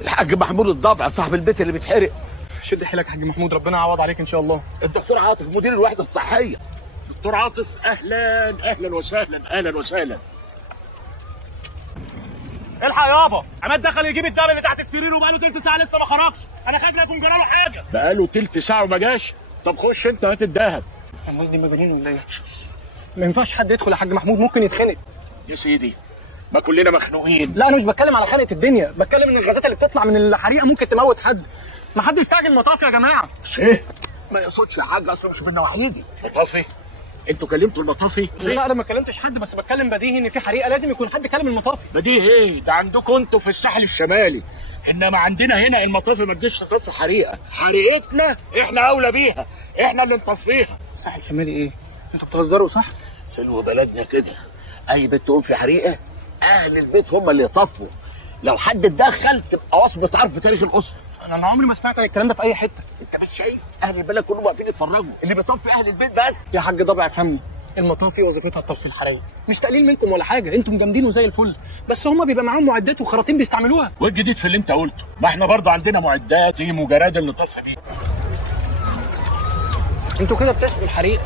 الحاج محمود الضبع صاحب البيت اللي بيتحرق. شد حيلك يا حاج محمود، ربنا يعوض عليك ان شاء الله. الدكتور عاطف مدير الوحده الصحيه. دكتور عاطف، اهلا اهلا وسهلا اهلا وسهلا. الحق يابا، عماد دخل يجيب الدم اللي تحت السرير وبقاله تلت ساعه لسه ما خرجش، انا خايف لا يكون جراله حاجه. بقاله تلت ساعه وما جاش. طب خش انت هات الدهب. انا قصدي مجانين ولا ايه؟ ما ينفعش حد يدخل يا حاج محمود، ممكن يتخنق. يا سيدي ما كلنا مخنوقين. لا انا مش بتكلم على خنقه الدنيا، بتكلم ان الغازات اللي بتطلع من الحريقه ممكن تموت حد. ما حد يستعجل مطاف يا جماعه. بس ايه؟ ما يقصدش يا حاج، اصله مش من نواحيدي. مطافي؟ انتوا كلمتوا المطافي؟ لا انا ما كلمتش حد، بس بتكلم بديهي ان في حريقه لازم يكون حد كلم المطافي. بديهي ايه؟ ده عندكم انتوا في الساحل الشمالي، انما عندنا هنا المطافي ما تجيش تطفي حريقه، حريقتنا احنا اولى بيها، احنا اللي نطفيها. ساحل شمالي ايه؟ انتوا بتهزروا صح؟ سلو بلدنا كده، اي بيت تقوم في حريقه اهل البيت هم اللي يطفوا، لو حد اتدخل تبقى وصمه عار في تاريخ الاسره. انا عمري ما سمعت عن الكلام ده في اي حته. انت مش شايف اهل البلد كلهم واقفين يتفرجوا، اللي بيطفي اهل البيت بس. يا حاج ضبع افهمني، المطافي وظيفتها تطفي الحرايق، مش تقليل منكم ولا حاجه، انتم جامدين وزي الفل، بس هم بيبقى معاهم معدات وخراطيم بيستعملوها. والجديد في اللي انت قلته؟ ما احنا برضه عندنا معدات وجرادل نطفي بيها. انتوا كده بتسقوا الحريق.